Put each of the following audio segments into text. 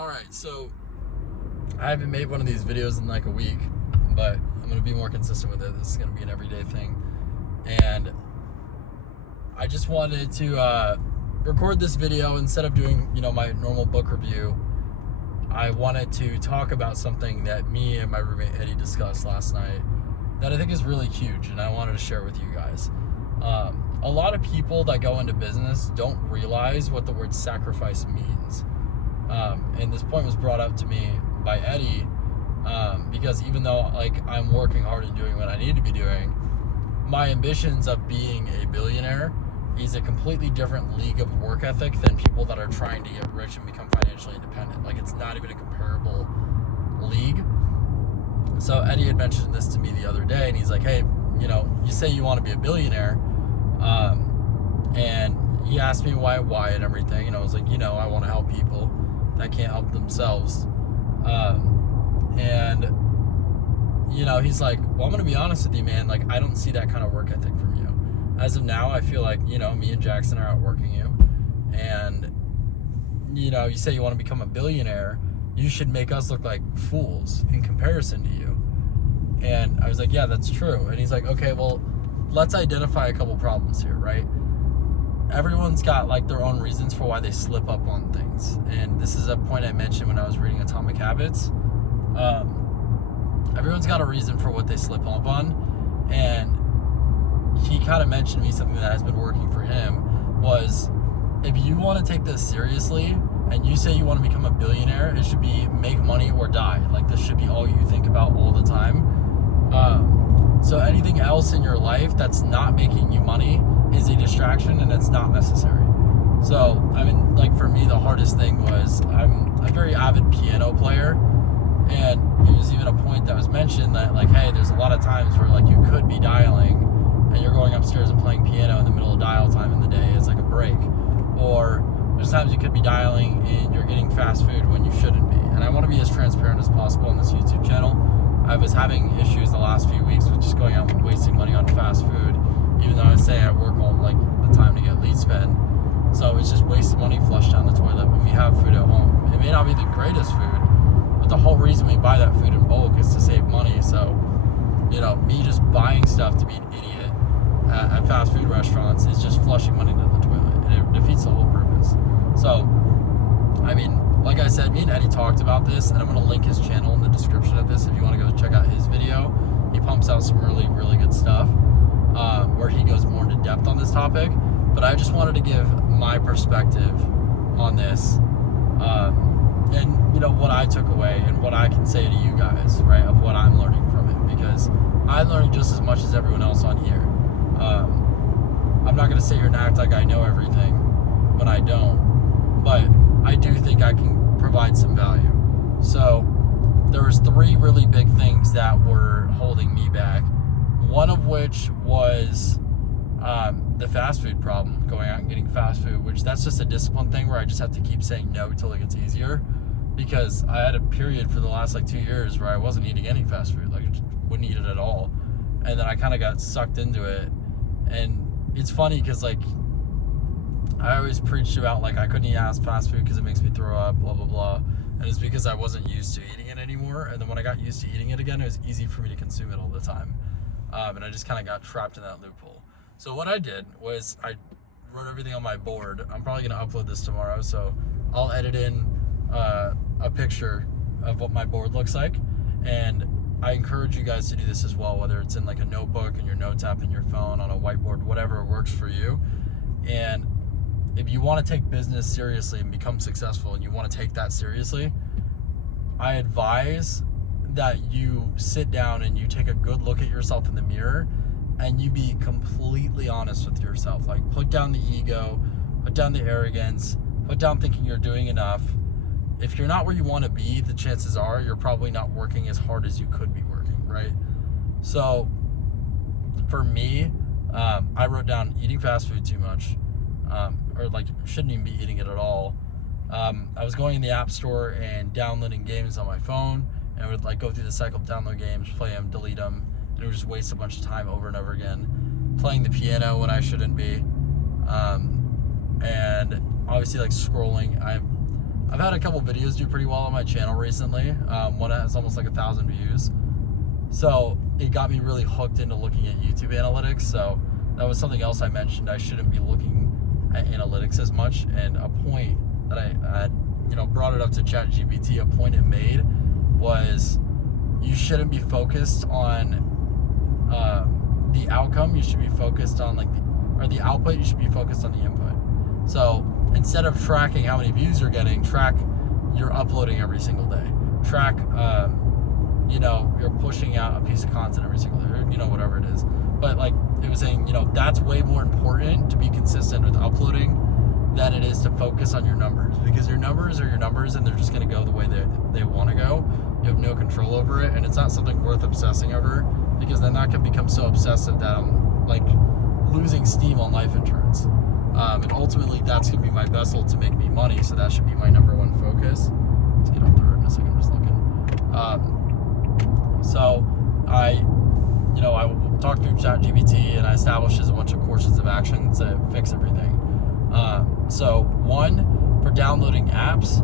Alright, so I haven't made one of these videos in like a week, but I'm going to be more consistent with it. This is going to be an everyday thing. And I just wanted to record this video instead of doing, my normal book review. I wanted to talk about something that me and my roommate Eddie discussed last night that I think is really huge, and I wanted to share with you guys. A lot of people that go into business don't realize what the word sacrifice means. And this point was brought up to me by Eddie, because even though I'm working hard and doing what I need to be doing, my ambitions of being a billionaire is a completely different league of work ethic than people that are trying to get rich and become financially independent. It's not even a comparable league. So Eddie had mentioned this to me the other day, and he's like, hey, you say you want to be a billionaire, and he asked me why and everything, and I was like, I want to help people that can't help themselves. And he's like, well, I'm gonna be honest with you, man, I don't see that kind of work ethic from you. As of now, I feel like, me and Jackson are outworking you, and you say you want to become a billionaire, you should make us look like fools in comparison to you. And I was like, yeah, that's true. And he's like, okay, well, let's identify a couple problems here, right? Everyone's got their own reasons for why they slip up on things. And this is a point I mentioned when I was reading Atomic Habits. Everyone's got a reason for what they slip up on. And he kind of mentioned to me something that has been working for him was, if you want to take this seriously and you say you want to become a billionaire, it should be make money or die. This should be all you think about all the time. So anything else in your life that's not making you money is a distraction, and it's not necessary. So, for me, the hardest thing was I'm a very avid piano player, and it was even a point that was mentioned that, hey, there's a lot of times where, you could be dialing, and you're going upstairs and playing piano in the middle of dial time in the day. It's like a break. Or there's times you could be dialing and you're getting fast food when you shouldn't be. And I want to be as transparent as possible on this YouTube channel. I was having issues the last few weeks with just going out and wasting money on fast food, even though I say I work all the time to get lead spend. So it's just wasted money flushed down the toilet when we have food at home. It may not be the greatest food, but the whole reason we buy that food in bulk is to save money. So, me just buying stuff to be an idiot at fast food restaurants is just flushing money down the toilet, and it defeats the whole purpose. So, like I said, me and Eddie talked about this, and I'm going to link his channel in the description of this if you want to go check out his video. He pumps out some really, really good stuff where he goes more into depth on this topic. But I just wanted to give my perspective on this, and what I took away and what I can say to you guys, right, of what I'm learning from it, because I'm learning just as much as everyone else on here. I'm not going to sit here and act like I know everything when I don't, but I do think I can provide some value. So there was 3 really big things that were holding me back. One of which was the fast food problem, going out and getting fast food, which that's just a discipline thing where I just have to keep saying no till it gets easier, because I had a period for the last 2 years where I wasn't eating any fast food, I just wouldn't eat it at all. And then I kind of got sucked into it. And it's funny because I always preached about I couldn't eat fast food because it makes me throw up, blah blah blah, and it's because I wasn't used to eating it anymore. And then when I got used to eating it again, it was easy for me to consume it all the time, and I just kind of got trapped in that loophole. So what I did was I wrote everything on my board. I'm probably going to upload this tomorrow, so I'll edit in a picture of what my board looks like, and I encourage you guys to do this as well, whether it's in a notebook, in your notes app, in your phone, on a whiteboard, whatever works for you. And if you want to take business seriously and become successful, and you want to take that seriously, I advise that you sit down and you take a good look at yourself in the mirror, and you be completely honest with yourself. Put down the ego, put down the arrogance, put down thinking you're doing enough. If you're not where you want to be, the chances are you're probably not working as hard as you could be working, right? So for me, I wrote down eating fast food too much, or shouldn't even be eating it at all. I was going in the app store and downloading games on my phone, and I would go through the cycle of download games, play them, delete them, and it would just waste a bunch of time over and over again. Playing the piano when I shouldn't be, and obviously scrolling. I've had a couple videos do pretty well on my channel recently. One has almost like 1,000 views. So it got me really hooked into looking at YouTube analytics. So that was something else I mentioned. I shouldn't be looking at analytics as much. And a point that I had, brought it up to ChatGPT, a point it made was you shouldn't be focused on the outcome. You should be focused on the output. You should be focused on the input. So instead of tracking how many views you're getting, track you're uploading every single day. Track, you're pushing out a piece of content every single day, or, whatever it is. But like it was saying, that's way more important to be consistent with uploading than it is to focus on your numbers, because your numbers are your numbers and they're just going to go the way they want to go. You have no control over it, and it's not something worth obsessing over, because then that can become so obsessive that I'm like losing steam on life insurance. And ultimately that's going to be my vessel to make me money, so that should be my number one focus. Let's get off the road in a second, I'm just looking. So I talked through ChatGPT and I established a bunch of courses of action to fix everything. So one, for downloading apps,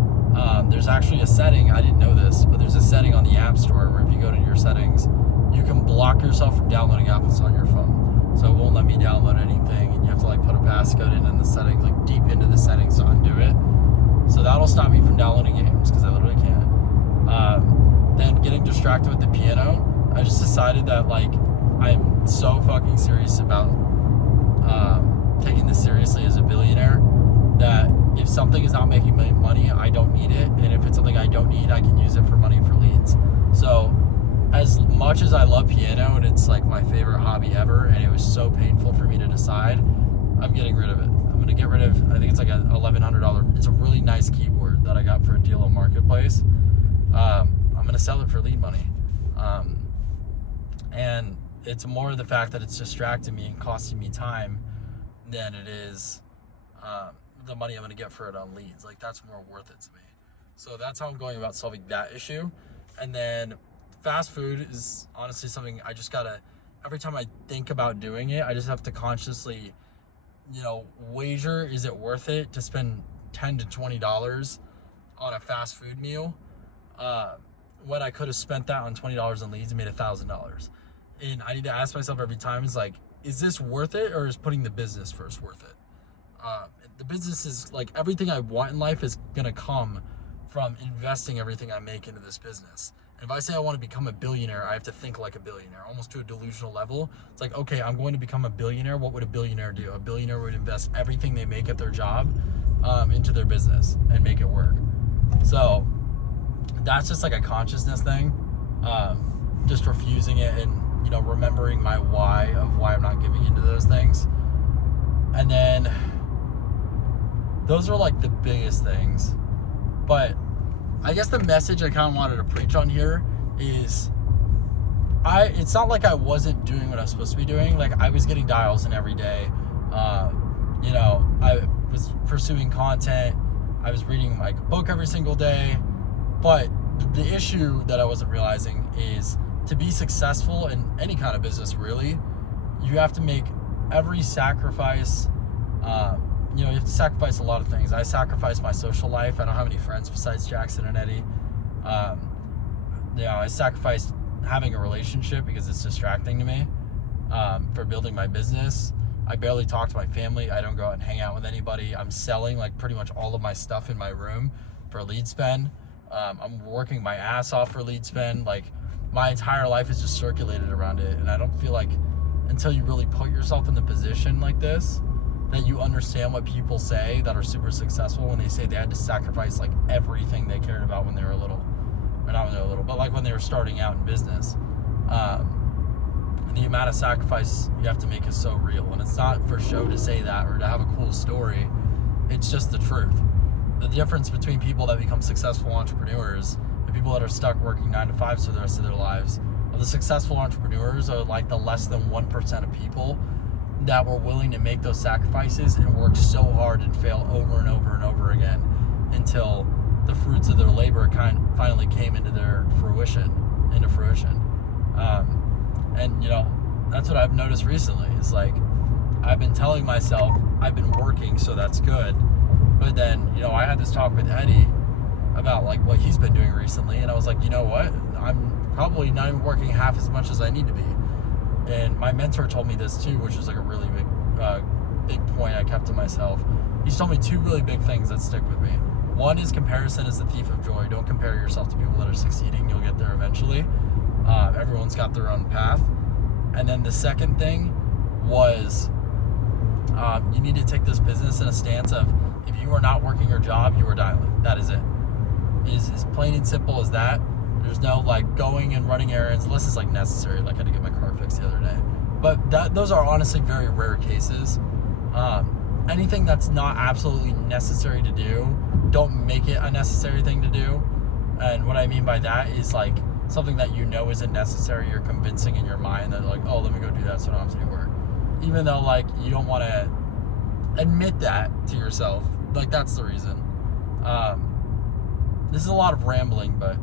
there's actually a setting, I didn't know this, but there's a setting on the App Store where if you go to your settings, you can block yourself from downloading apps on your phone. So it won't let me download anything, and you have to like put a passcode in the settings, like deep into the settings to undo it. So that'll stop me from downloading games, because I literally can't. Then getting distracted with the piano, I just decided that like I'm so fucking serious about taking this seriously as a billionaire, that if something is not making me money, I don't need it, and if it's something I don't need, I can use it for money for leads. So as much as I love piano and it's like my favorite hobby ever, and it was so painful for me to decide, I'm getting rid of it. I'm gonna get rid of, I think it's like a $1,100, it's a really nice keyboard that I got for a deal on Marketplace. I'm gonna sell it for lead money. And it's more the fact that it's distracting me and costing me time than it is the money I'm gonna get for it on leads. Like that's more worth it to me. So that's how I'm going about solving that issue. And then fast food is honestly something I just gotta, every time I think about doing it, I just have to consciously, wager, is it worth it to spend $10 to $20 on a fast food meal when I could have spent that on $20 on leads and made $1,000. And I need to ask myself every time, is like, is this worth it, or is putting the business first worth it? The business is like, everything I want in life is gonna come from investing everything I make into this business. And if I say I want to become a billionaire, I have to think like a billionaire, almost to a delusional level. It's like, okay, I'm going to become a billionaire. What would a billionaire do? A billionaire would invest everything they make at their job into their business and make it work. So that's just like a consciousness thing. Just refusing it and, remembering my why of why I'm not giving into those things. And then those are like the biggest things. But I guess the message I kind of wanted to preach on here is it's not like I wasn't doing what I was supposed to be doing. Like I was getting dials in every day. I was pursuing content. I was reading like a book every single day. But the issue that I wasn't realizing is, to be successful in any kind of business, really, you have to make every sacrifice. You have to sacrifice a lot of things. I sacrificed my social life. I don't have any friends besides Jackson and Eddie. I sacrificed having a relationship because it's distracting to me for building my business. I barely talk to my family. I don't go out and hang out with anybody. I'm selling like pretty much all of my stuff in my room for lead spend. I'm working my ass off for lead spend. Like my entire life is just circulated around it. And I don't feel like until you really put yourself in the position like this, that you understand what people say that are super successful when they say they had to sacrifice like everything they cared about when they were little. Or not when they were little, but like when they were starting out in business. And the amount of sacrifice you have to make is so real. And it's not for show to say that or to have a cool story. It's just the truth. The difference between people that become successful entrepreneurs and people that are stuck working 9 to 5s for the rest of their lives, well, the successful entrepreneurs are like the less than 1% of people that were willing to make those sacrifices and work so hard and fail over and over and over again until the fruits of their labor finally came into fruition. And that's what I've noticed recently is like, I've been telling myself I've been working, so that's good. But then, I had this talk with Eddie about like what he's been doing recently, and I was like, you know what, I'm probably not even working half as much as I need to be. And my mentor told me this too, which was like a really big point I kept to myself. He's told me two really big things that stick with me. One is comparison is the thief of joy. Don't compare yourself to people that are succeeding. You'll get there eventually. Everyone's got their own path. And then the second thing was you need to take this business in a stance of, if you are not working your job, you are dialing. That is it. It's as plain and simple as that. There's no like going and running errands unless it's like necessary. Like I had to get my car fixed the other day. But those are honestly very rare cases. Anything that's not absolutely necessary to do, don't make it a necessary thing to do. And what I mean by that is like something that you know isn't necessary, you're convincing in your mind that like, oh, let me go do that so I don't have to do work. Even though like you don't want to admit that to yourself. Like that's the reason. This is a lot of rambling, but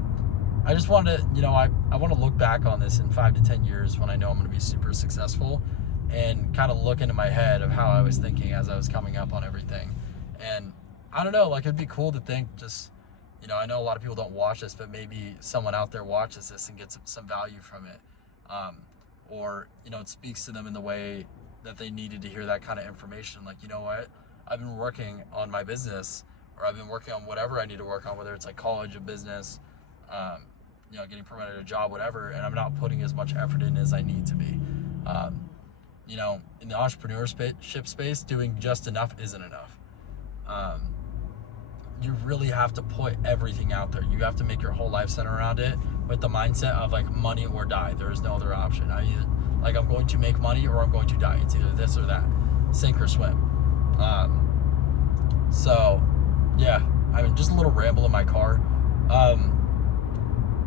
I just wanted to, I want to look back on this in 5 to 10 years when I know I'm going to be super successful, and kind of look into my head of how I was thinking as I was coming up on everything. And I don't know, like it'd be cool to think just, I know a lot of people don't watch this, but maybe someone out there watches this and gets some value from it. Or, it speaks to them in the way that they needed to hear that kind of information. Like, you know what, I've been working on my business, or I've been working on whatever I need to work on, whether it's like college, a business, getting promoted, a job, whatever, and I'm not putting as much effort in as I need to be. In the entrepreneurship space, doing just enough isn't enough. You really have to put everything out there. You have to make your whole life center around it with the mindset of like money or die. There is no other option. I'm going to make money or I'm going to die. It's either this or that, sink or swim. So yeah, just a little ramble in my car.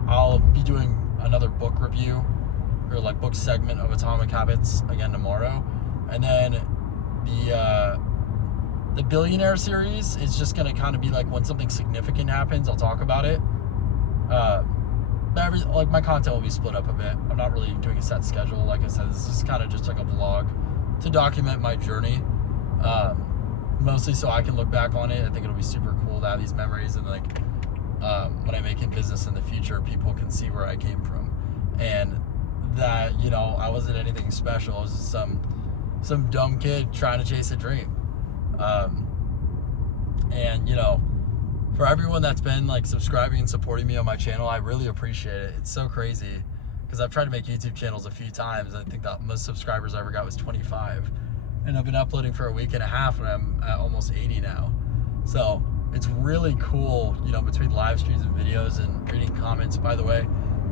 I'll be doing another book review or like book segment of Atomic Habits again tomorrow. And then the billionaire series is just going to kind of be like when something significant happens, I'll talk about it. But my content will be split up a bit. I'm not really doing a set schedule. Like I said, this is kind of just like a vlog to document my journey. Mostly so I can look back on it. I think it'll be super cool to have these memories, and like when I make it business in the future, people can see where I came from, and that I wasn't anything special. I was just some dumb kid trying to chase a dream. And for everyone that's been like subscribing and supporting me on my channel, I really appreciate it. It's so crazy because I've tried to make YouTube channels a few times. I think that most subscribers I ever got was 25, and I've been uploading for a week and a half, and I'm at almost 80 now. So it's really cool, between live streams and videos and reading comments. By the way,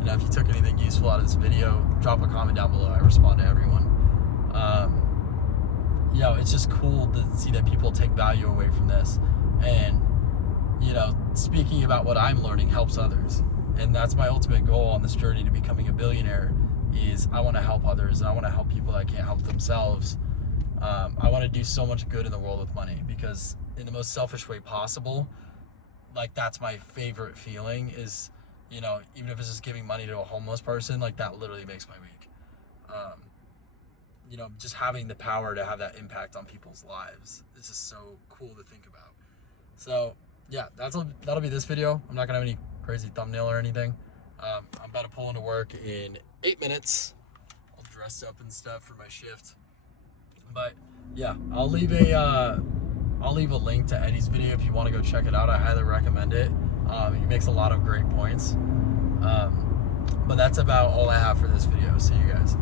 if you took anything useful out of this video, drop a comment down below. I respond to everyone. It's just cool to see that people take value away from this, and speaking about what I'm learning helps others. And that's my ultimate goal on this journey to becoming a billionaire, is I want to help others, and I want to help people that can't help themselves. I want to do so much good in the world with money, because in the most selfish way possible, like that's my favorite feeling is, even if it's just giving money to a homeless person, like that literally makes my week. Just having the power to have that impact on people's lives is just so cool to think about. So yeah, that'll be this video. I'm not gonna have any crazy thumbnail or anything. I'm about to pull into work in 8 minutes. All dressed up and stuff for my shift. But yeah, I'll leave a link to Eddie's video if you want to go check it out. I highly recommend it. He makes a lot of great points. But that's about all I have for this video. See you guys.